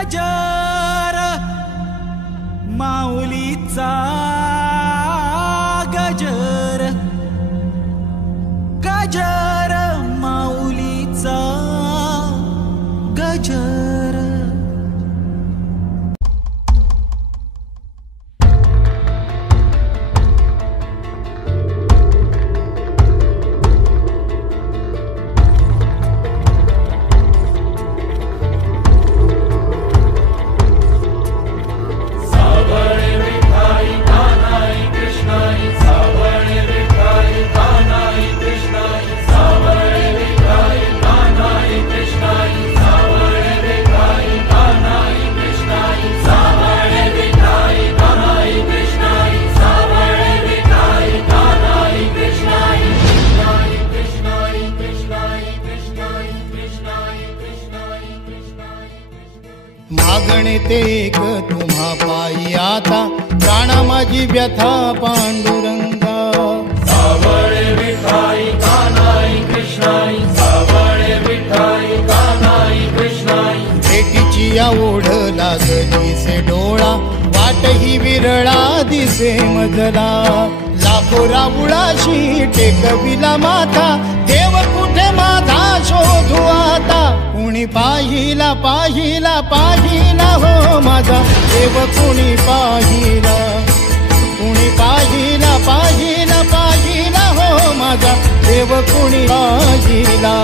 गजर माऊलीचा गजर गजर माऊलीचा गजर। मागणे ते एक तुम्हा पायी आता, प्राणा माझी व्यथा पांडुरंगा। सावळे विठाई कान्हाई कृष्णाई, सावळे विठाई कान्हाई कृष्णाई। भेटीची या ओढ लागली से डोळा, वाट ही विरळा दिसे मजला। लाखो राऊळाशी टेकविला माथा, देव कुठे माझा शोधू आता। कुणी पाहिला पाहिला पाहिला हो माझा देव, कुणी पाहिला कुणी पाहिला पाहिला पाहिला हो माझा देव, कुणी पाहिला।